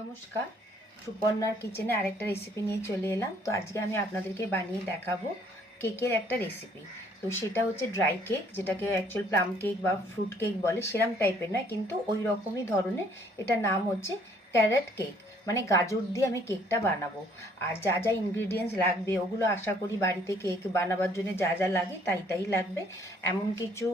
নমস্কার, সুপর্ণার কিচেনে আরেকটা রেসিপি নিয়ে চলে এলাম। তো আজকে আমি আপনাদেরকে বানিয়ে দেখাবো কেকের একটা রেসিপি। তো সেটা হচ্ছে ড্রাই কেক, যেটাকে অ্যাকচুয়াল প্লাম কেক বা ফ্রুট কেক বলে, সেরম টাইপের নয়, কিন্তু ওই রকমই ধরনের। এটার নাম হচ্ছে ক্যারেট কেক, মানে গাজর দিয়ে আমি কেকটা বানাবো। আর যা যা ইনগ্রিডিয়েন্টস লাগবে ওগুলো আশা করি বাড়িতে কেক বানাবার জন্য যা যা লাগে তাই লাগবে। এমন কিছু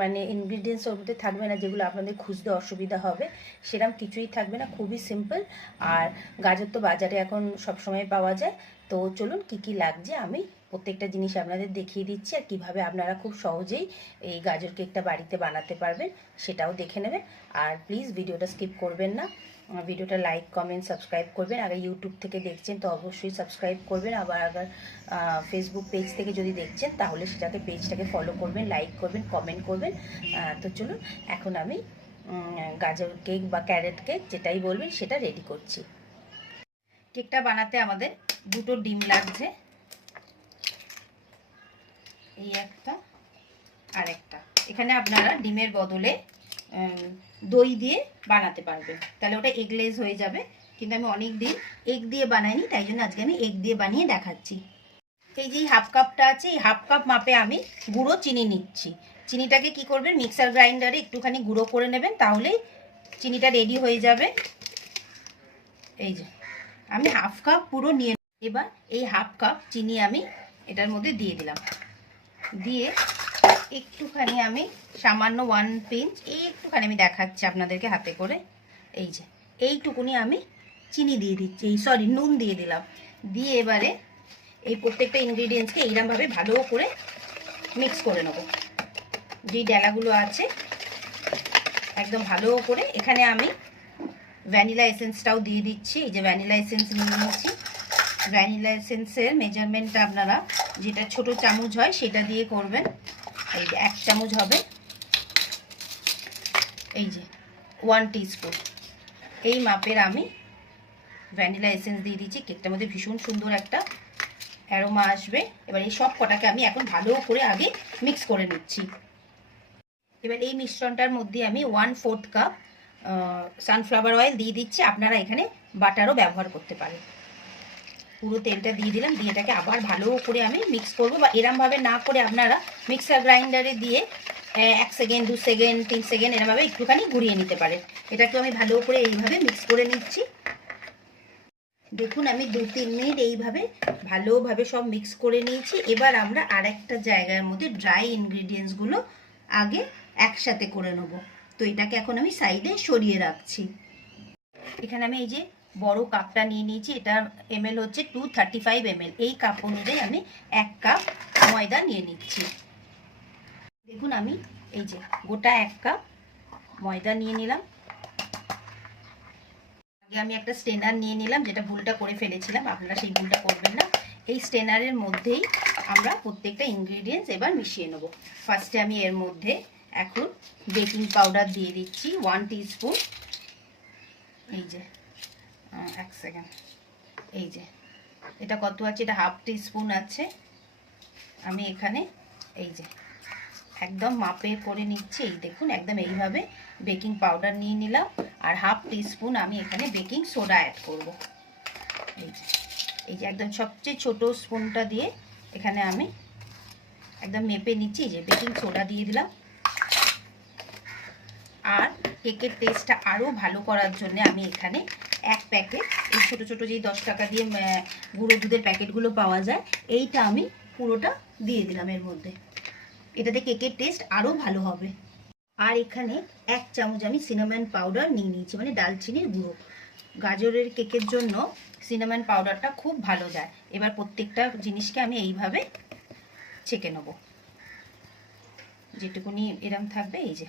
মানে ইনগ্রিডিয়েন্টস ওর মধ্যে থাকবে না যেগুলো আপনাদের খুঁজতে অসুবিধা হবে, সেরকম কিছুই থাকবে না, খুবই সিম্পল। আর গাজর তো বাজারে এখন সবসময় পাওয়া যায়। তো চলুন কি কি লাগছে আমি প্রত্যেকটা জিনিস আপনাদের দেখিয়ে দিচ্ছি, আর কিভাবে আপনারা খুব সহজেই এই গাজর কেকটা বাড়িতে বানাতে পারবেন সেটাও দেখে নেবেন। আর প্লিজ ভিডিওটা স্কিপ করবেন না, ভিডিওটা লাইক কমেন্ট সাবস্ক্রাইব করবেন। আগে ইউটিউব থেকে দেখছেন তো অবশ্যই সাবস্ক্রাইব করবেন, আবার আবার ফেসবুক পেজ থেকে যদি দেখছেন তাহলে সেটাকে পেজটাকে ফলো করবেন, লাইক করবেন, কমেন্ট করবেন। তো চলুন এখন আমি গাজর কেক বা ক্যারেট কেক যেটাই বলবেন সেটা রেডি করছি। কেকটা বানাতে আমাদের দুটো ডিম লাগছে, এই একটা আর একটা। এখানে আপনারা ডিমের বদলে দই দিয়ে বানাতে পারবেন, তাহলে ওটা এগলেস হয়ে যাবে। কিন্তু আমি অনেক দিন এগ দিয়ে বানাইনি, তাই জন্য আজকে আমি এগ দিয়ে বানিয়ে দেখাচ্ছি। এই যে হাফ কাপটা আছে, এই হাফ কাপ মাপে আমি গুঁড়ো চিনি নিচ্ছি। চিনিটাকে কি করবেন, মিক্সার গ্রাইন্ডারে একটুখানি গুঁড়ো করে নেবেন, তাহলেই চিনিটা রেডি হয়ে যাবে। এই যে আমি হাফ কাপ পুরো নিয়ে, এবার এই হাফ কাপ চিনি আমি এটার মধ্যে দিয়ে দিলাম। দিয়ে একটুখানি আমি সামান্য 1 পিঞ্চ, একটুখানি আমি দেখাচ্ছি আপনাদেরকে হাতে করে, এই যে এইটুকুনি আমি চিনি দিয়ে দিচ্ছি, সরি নুন দিয়ে দিলাম। দিয়ে এবারে এই প্রত্যেকটা ইনগ্রিডিয়েন্টসকে এইরকমভাবে ভালো করে মিক্স করে নেব। যে ডেলাগুলো আছে একদম ভালো করে, এখানে আমি ভ্যানিলা এসেন্সটাও দিয়ে দিচ্ছি। এই যে ভ্যানিলা এসেন্স নিয়ে নিয়েছি। ভ্যানিলা এসেন্সের মেজারমেন্টটা আপনারা যেটা ছোট চামচ হয় সেটা দিয়ে করবেন। এই যে 1 চামচ হবে, এই যে 1 টিস্পুন, এই মাপের আমি ভ্যানিলা এসেন্স দিয়ে দিচ্ছি। কেকটার মধ্যে ভীষণ সুন্দর একটা অ্যারোমা আসবে। এবার এই সব কটাকে আমি এখন ভালো করে আগে মিক্স করে নিচ্ছি। এবার এই মিশ্রণটার মধ্যে আমি 1/4 কাপ সানফ্লাওয়ার অয়েল দিয়ে দিচ্ছি। আপনারা এখানে বাটারও ব্যবহার করতে পারেন। পুরো তেলটা দিয়ে দিলাম, দিয়ে এটাকে আবার ভালো করে আমি মিক্স করবো। বা এরমভাবে না করে আপনারা মিক্সার গ্রাইন্ডারে দিয়ে 1 সেকেন্ড 2 সেকেন্ড 3 সেকেন্ড এরমভাবে একটুখানি ঘুরিয়ে নিতে পারেন। এটাকে আমি ভালো করে এইভাবে মিক্স করে নিচ্ছি। দেখুন আমি 2-3 মিনিট এইভাবে ভালোভাবে সব মিক্স করে নিয়েছি। এবার আমরা আরেকটা জায়গার মধ্যে ড্রাই ইনগ্রিডিয়েন্টসগুলো আগে একসাথে করে নেব। তো এটাকে এখন আমি সাইডে সরিয়ে রাখছি। এখানে আমি এই যে বড় কাপটা নিয়ে নিয়েছি, এটা এমএল হচ্ছে 235 ml। এই কাপ অনুযায়ী আমি 1 কাপ ময়দা নিয়ে নিচ্ছি। দেখুন আমি এই যে গোটা 1 কাপ ময়দা নিয়ে নিলাম। আগে আমি একটা স্ট্রেনার নিয়ে নিলাম, যেটা ভুলটা করে ফেলেছিলাম, আপনারা সেই ভুলটা করবেন না। এই স্ট্রেনারের মধ্যেই আমরা প্রত্যেকটা ইনগ্রিডিয়েন্টস এবার মিশিয়ে নেব। ফার্স্টে আমি এর মধ্যে এখন বেকিং পাউডার দিয়ে দিচ্ছি 1 টিস্পুন। এই যে 1 সেকেন্ড, এই যে এটা কত আছে, এটা হাফ টিস্পুন আছে। আমি এখানে এই যে একদম মাপে করে নিচ্ছি। এই দেখুন একদম এইভাবে বেকিং পাউডার নিয়ে নিলাম। আর হাফ টিস্পুন আমি এখানে বেকিং সোডা অ্যাড করব। এই যে একদম সবচেয়ে ছোট স্পুনটা দিয়ে এখানে আমি একদম মেপে নিচ্ছি। যে বেকিং সোডা দিয়ে দিলাম। আর কেকের টেস্টটা আরও ভালো করার জন্য আমি এখানে 1 প্যাকেট, এই ছোটো ছোটো যেই 10 টাকা দিয়ে গুঁড়ো দুধের প্যাকেটগুলো পাওয়া যায়, এইটা আমি পুরোটা দিয়ে দিলাম এর মধ্যে। এটাতে কেকের টেস্ট আরও ভালো হবে। আর এখানে 1 চামচ আমি সিনামন পাউডার নিয়ে নিয়েছি, মানে ডালচিনির গুঁড়ো। গাজরের কেকের জন্য সিনামন পাউডারটা খুব ভালো যায়। এবার প্রত্যেকটা জিনিসকে আমি এইভাবে ছেঁকে নেব, যেটুকুনি এরম থাকবে। এই যে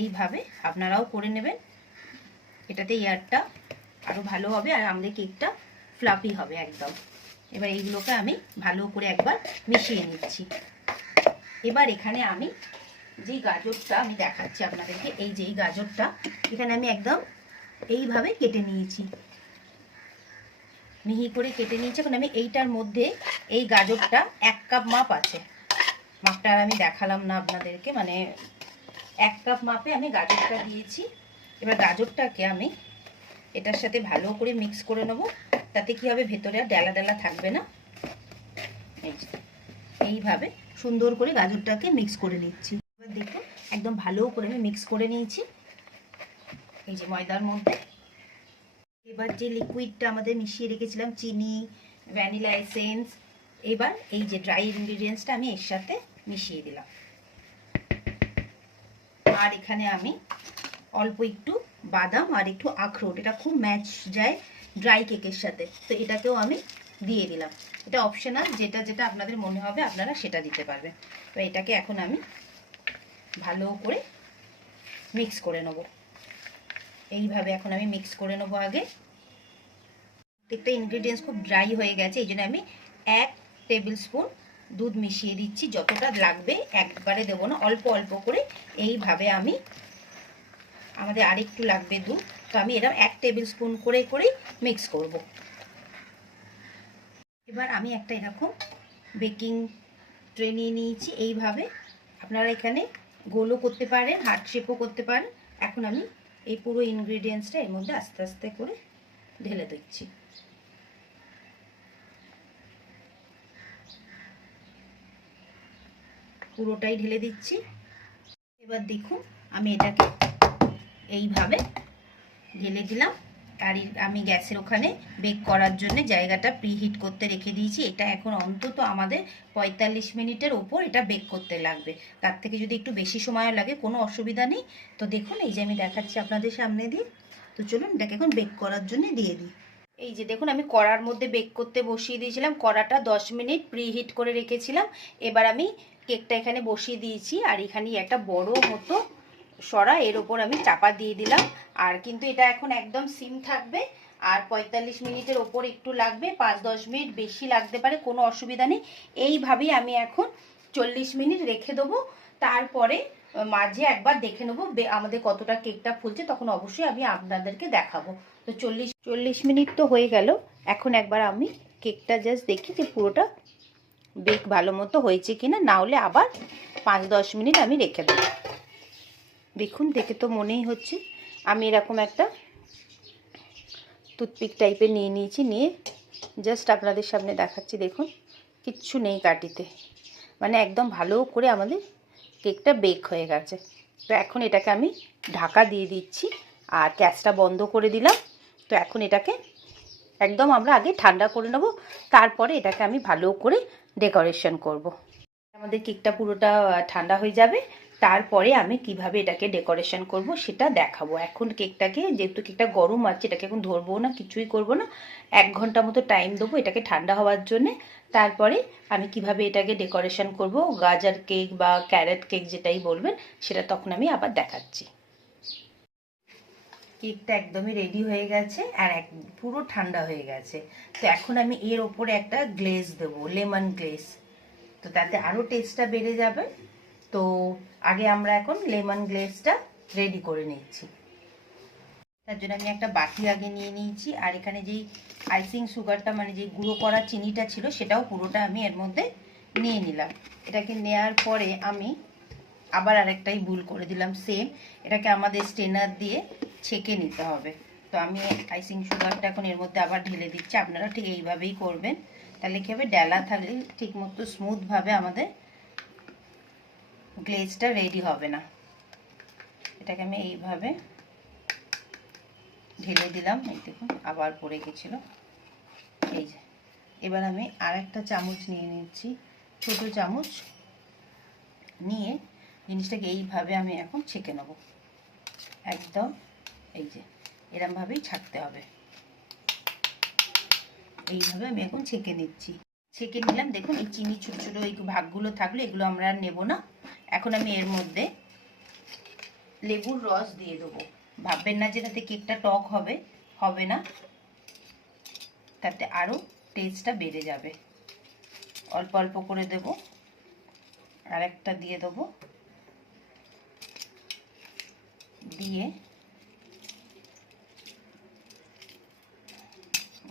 এইভাবে আপনারাও করে নেবেন, এটাতে এয়ারটা আরও ভালো হবে আর আমাদের কেকটা ফ্লাফি হবে একদম। এবার এইগুলোকে আমি ভালো করে একবার মিশিয়ে নিচ্ছি। এবার এখানে আমি যে গাজরটা আমি দেখাচ্ছি আপনাদেরকে, এই যে এই গাজরটা এখানে আমি একদম এইভাবে কেটে নিয়েছি, মিহি করে কেটে নিয়েছি। এখন আমি এইটার মধ্যে এই গাজরটা 1 কাপ মাপ আছে, মাপটা আর আমি দেখালাম না আপনাদেরকে, মানে 1 কাপ মাপে আমি গাজরটা দিয়েছি। এবার গাজরটাকে আমি এটার সাথে ভালো করে মিক্স করে নেব। তাতে কি হবে, ভেতরে আর ডালা ডালা থাকবে না। এইভাবে সুন্দর করে গাজরটাকে মিক্স করে নিচ্ছি। এবার দেখুন একদম ভালো করে আমি মিক্স করে নিয়েছি এই যে ময়দার মধ্যে। এবার যে লিকুইডটা আমাদের মিশিয়ে রেখেছিলাম, চিনি, ভ্যানিলা এসেন্স, এবার এই যে ড্রাই ইনগ্রিডিয়েন্টসটা আমি এর সাথে মিশিয়ে দিলাম। আর এখানে আমি অল্প একটু বাদাম আর একটু আখরোট, এটা খুব ম্যাচ যায় ড্রাই কেকের সাথে, তো এটাকেও আমি দিয়ে দিলাম। এটা অপশনাল, যেটা যেটা আপনাদের মনে হবে আপনারা সেটা দিতে পারবেন। তো এটাকে এখন আমি ভালো করে মিক্স করে নেব। এইভাবে এখন আমি মিক্স করে নেব। আগে প্রত্যেকটা ইনগ্রিডিয়েন্টস খুব ড্রাই হয়ে গেছে, এই জন্য আমি 1 টেবিল স্পুন দুধ মিশিয়ে দিচ্ছি। যতটা লাগবে একবারে দেবো না, অল্প অল্প করে। এইভাবে আমি, আমাদের আরেকটু লাগবে দুধ, তো আমি এরকম 1 টেবিল স্পুন করে করে মিক্স করব। এবার আমি একটা এরকম বেকিং ট্রে নিয়ে নিয়েছি। এইভাবে আপনারা এখানে গোলও করতে পারেন, হার্ট শেপও করতে পারেন। এখন আমি এই পুরো ইনগ্রিডিয়েন্টসটা এর মধ্যে আস্তে আস্তে করে ঢেলে দিচ্ছি। পুরোটাই ঢেলে দিচ্ছি। এবার দেখুন আমি এটাকে এইভাবে ঢেলে দিলাম। আর আমি গ্যাসের ওখানে বেক করার জন্য জায়গাটা প্রিহিট করতে রেখে দিয়েছি। এটা এখন অন্তত আমাদের 45 মিনিটের ওপর এটা বেক করতে লাগবে। তার থেকে যদি একটু বেশি সময় লাগে কোনো অসুবিধা নেই। তো দেখুন এই যে আমি দেখাচ্ছি আপনাদের সামনে দিয়ে। তো চলুন এটাকে এখন বেক করার জন্য দিয়ে দিই। এই যে দেখুন আমি কড়ার মধ্যে বেক করতে বসিয়ে দিয়েছিলাম। কড়াটা 10 মিনিট প্রিহিট করে রেখেছিলাম। এবার আমি কেকটা এখানে বসিয়ে দিয়েছি। আর এখানে একটা বড় মতো সরা এর ওপর আমি চাপা দিয়ে দিলাম। আর কিন্তু এটা এখন একদম সিম থাকবে। আর 45 মিনিটের ওপর একটু লাগবে, 5-10 মিনিট বেশি লাগতে পারে, কোনো অসুবিধা নেই। এইভাবেই আমি এখন 40 মিনিট রেখে দেবো। তারপরে মাঝে একবার দেখে নেবো আমাদের কতটা কেকটা ফুলছে, তখন অবশ্যই আমি আপনাদেরকে দেখাবো। তো 40 মিনিট তো হয়ে গেল। এখন একবার আমি কেকটা জাস্ট দেখি যে পুরোটা বেক ভালো মতো হয়েছে কিনা, না হলে আবার 5-10 মিনিট আমি রেখে দেবো। দেখুন দেখে তো মনেই হচ্ছে। আমি এরকম একটা টুথপিক টাইপের নিয়ে নিয়েছি, নিয়ে জাস্ট আপনাদের সামনে দেখাচ্ছি। দেখুন কিচ্ছু নেই কাটিতে, মানে একদম ভালো করে আমাদের কেকটা বেক হয়ে গেছে। তো এখন এটাকে আমি ঢাকা দিয়ে দিচ্ছি আর গ্যাসটা বন্ধ করে দিলাম। তো এখন এটাকে একদম আমরা আগে ঠান্ডা করে নেব, তারপরে এটাকে আমি ভালো করে ডেকোরেশন করব। আমাদের কেকটা পুরোটা ঠান্ডা হয়ে যাবে, তারপরে আমি কিভাবে এটাকে ডেকোরেশন করব সেটা দেখাবো। এখন কেকটাকে, যেহেতু কেকটা গরম আছে, এটাকে এখন ধরবো না, কিছুই করব না। 1 ঘন্টা মতো টাইম দেবো এটাকে ঠান্ডা হওয়ার জন্যে। তারপরে আমি কিভাবে এটাকে ডেকোরেশন করব, গাজর কেক বা ক্যারেট কেক যেটাই বলবেন, সেটা তখন আমি আবার দেখাচ্ছি। কেকটা একদমই রেডি হয়ে গেছে আর পুরো ঠান্ডা হয়ে গেছে। তো এখন আমি এর ওপরে একটা গ্লেজ দেবো, লেমন গ্লেজ। তো তাতে আরও টেস্টটা বেড়ে যাবে। তো আগে আমরা এখন লেমন গ্লেজটা রেডি করে নিচ্ছি। তার জন্য আমি একটা বাটি আগে নিয়ে নিয়েছি। আর এখানে যেই আইসিং সুগারটা, মানে যে গুঁড়ো করা চিনিটা ছিল, সেটাও পুরোটা আমি এর মধ্যে নিয়ে নিলাম। এটাকে নেওয়ার পরে আমি আবার আরেকটাই ভুল করে দিলাম সেম। এটাকে আমাদের স্ট্রেনার দিয়ে ছেঁকে নিতে হবে। তো আমি আইসিং সুগারটা এখন এর মধ্যে আবার ঢেলে দিচ্ছি। আপনারা ঠিক এইভাবেই করবেন, তাহলে কী হবে, ডালা থাকলে ঠিক মতো স্মুথভাবে আমাদের গ্লেজটা রেডি হবে না। এটাকে আমি এইভাবে ঢেলে দিলাম। এই দেখুন আবার পড়ে গেছিল। এই যে এবার আমি আরেকটা চামচ নিয়ে নিচ্ছি, ছোট চামচ নিয়ে জিনিসটাকে এইভাবে আমি এখন ছেঁকে নেব। একদম এই যে এরমভাবেই ছাকতে হবে। এইভাবে আমি এখন ছেঁকে নিচ্ছি। ছেঁকে নিলাম। দেখুন এই চিনি ছোটো ছোটো এই ভাগগুলো থাকলো, এগুলো আমরা আর নেব না। এখন আমি এর মধ্যে লেবুর রস দিয়ে দেবো। ভাববেন না যে তাতে কেকটা টক হবে, হবে না, তাতে আরও টেস্টটা বেড়ে যাবে। অল্প অল্প করে দেবো। আর একটা দিয়ে দেবো, দিয়ে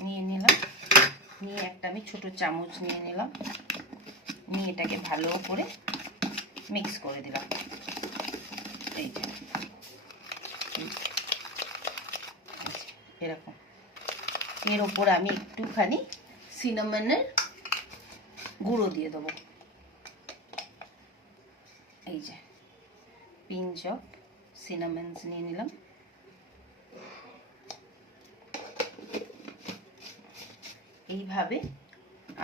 নিয়ে নিলাম। নিয়ে একটা আমি ছোট চামচ নিয়ে নিলাম, নিয়ে এটাকে ভালো করে মিক্স করে দিলাম। এই যে এরকম। এর ওপর আমি একটুখানি সিনামনের গুঁড়ো দিয়ে দেবো, এই যে পিঞ্চ অফ সিনামনস নিয়ে নিলাম। এইভাবে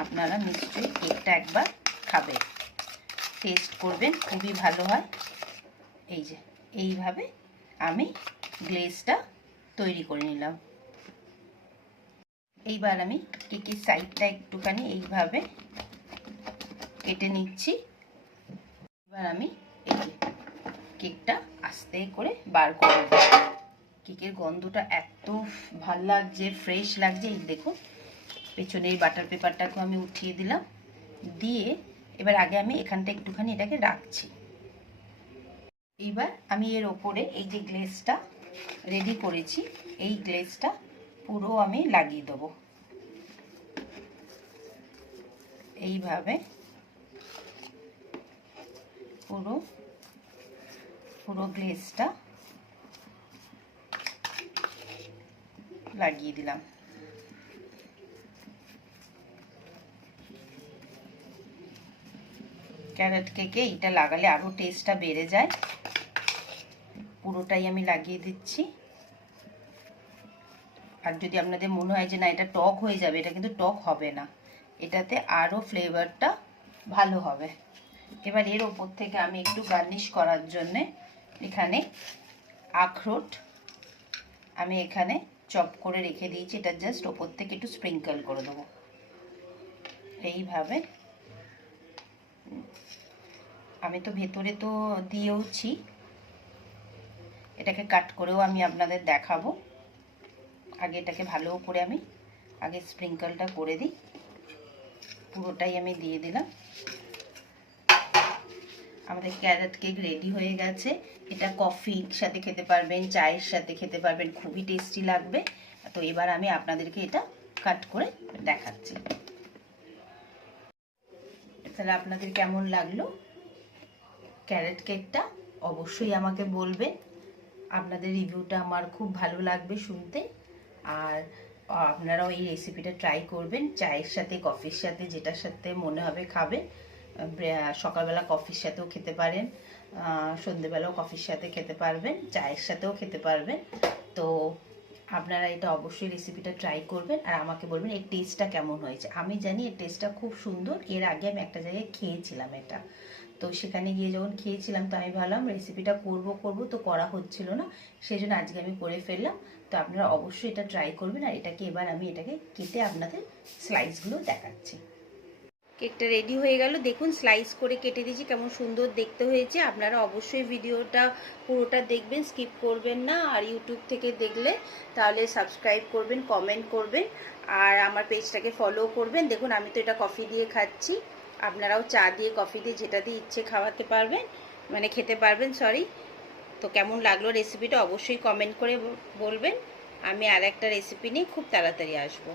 আপনারা নিশ্চয়ই কেকটা একবার খাবেন, টেস্ট করবেন, খুবই ভালো হয়। এই যে এইভাবে আমি গ্লেজটা তৈরি করে নিলাম। এইবার আমি কেকের সাইডটা একটুখানি এইভাবে কেটে নিচ্ছি। এবার আমি এই যে কেকটা আস্তে করে বার করে নেব। কেকের গন্ধটা এত ভালো লাগছে, ফ্রেশ লাগছে। এই দেখুন পেছনের বাটার পেপারটাকে আমি উঠিয়ে দিলাম, দিয়ে এবার আগে আমি এখানটা একটুখানি এটাকে রাখছি। এইবার আমি এর ওপরে এই যে গ্লেজটা রেডি করেছি, এই গ্লেজটা পুরো আমি লাগিয়ে দেবো। এইভাবে পুরো গ্লেজটা লাগিয়ে দিলাম। ক্যারট কেকে এটা লাগালে আরও টেস্টটা বেড়ে যায়। পুরোটাই আমি লাগিয়ে দিচ্ছি। আর যদি আপনাদের মনে হয় যে না এটা টক হয়ে যাবে, এটা কিন্তু টক হবে না, এটাতে আরও ফ্লেভারটা ভালো হবে। এবার এর ওপর থেকে আমি একটু গার্নিশ করার জন্যে এখানে আখরোট আমি এখানে চপ করে রেখে দিয়েছি, এটা জাস্ট ওপর থেকে একটু স্প্রিঙ্কল করে দেবো। এইভাবে আমি তো ভেতরে তো দিয়েওছি, এটাকে কাট করেও আমি আপনাদের দেখাবো। আগে এটাকে ভালো করে আমি আগে স্প্রিঙ্কলটা করে দিই। পুরোটাই আমি দিয়ে দিলাম। আমাদের ক্যারট কেক রেডি হয়ে গেছে। এটা কফির সাথে খেতে পারবেন, চায়ের সাথে খেতে পারবেন, খুবই টেস্টি লাগবে। তো এবার আমি আপনাদেরকে এটা কাট করে দেখাচ্ছি। তাহলে আপনাদের কেমন লাগলো ক্যারট কেকটা অবশ্যই আমাকে বলবেন। আপনাদের রিভিউটা আমার খুব ভালো লাগবে শুনতে। আর আপনারাও এই রেসিপিটা ট্রাই করবেন, চায়ের সাথে, কফির সাথে, যেটার সাথে মনে হবে খাবেন। সকালবেলা কফির সাথেও খেতে পারেন, সন্ধেবেলাও কফির সাথে খেতে পারবেন, চায়ের সাথেও খেতে পারবেন। তো আপনারা এটা অবশ্যই রেসিপিটা ট্রাই করবেন আর আমাকে বলবেন এর টেস্টটা কেমন হয়েছে। আমি জানি এর টেস্টটা খুব সুন্দর। এর আগে আমি একটা জায়গায় খেয়েছিলাম এটা, তো সেখানে গিয়ে যখন খেয়েছিলাম তো আমি ভাবলাম রেসিপিটা করব তো করা হচ্ছিল না, সেই জন্য আজকে আমি করে ফেললাম। তো আপনারা অবশ্যই এটা ট্রাই করবেন। আর এটাকে এবার আমি এটাকে কেটে আপনাদের স্লাইসগুলো দেখাচ্ছি। কেকটা রেডি হয়ে গেল, দেখুন স্লাইস করে কেটে দিয়েছি, কেমন সুন্দর দেখতে হয়েছে। আপনারা অবশ্যই ভিডিওটা পুরোটা দেখবেন, স্কিপ করবেন না। আর ইউটিউব থেকে দেখলে তাহলে সাবস্ক্রাইব করবেন, কমেন্ট করবেন আর আমার পেজটাকে ফলো করবেন। দেখুন আমি তো এটা কফি দিয়ে খাচ্ছি, আপনারাও চা দিয়ে, কফি দিয়ে, যেটা দিয়ে ইচ্ছে খাওয়াতে পারবেন, মানে খেতে পারবেন, সরি। তো কেমন লাগলো রেসিপিটা অবশ্যই কমেন্ট করে বলবেন। আমি আর একটা রেসিপি নিয়ে খুব তাড়াতাড়ি আসবো।